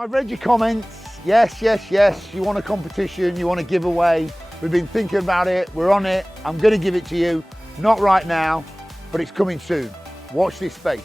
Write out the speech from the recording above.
I've read your comments. Yes, yes, yes. You want a competition, you want a giveaway. We've been thinking about it, we're on it. I'm gonna give it to you. Not right now, but it's coming soon. Watch this space.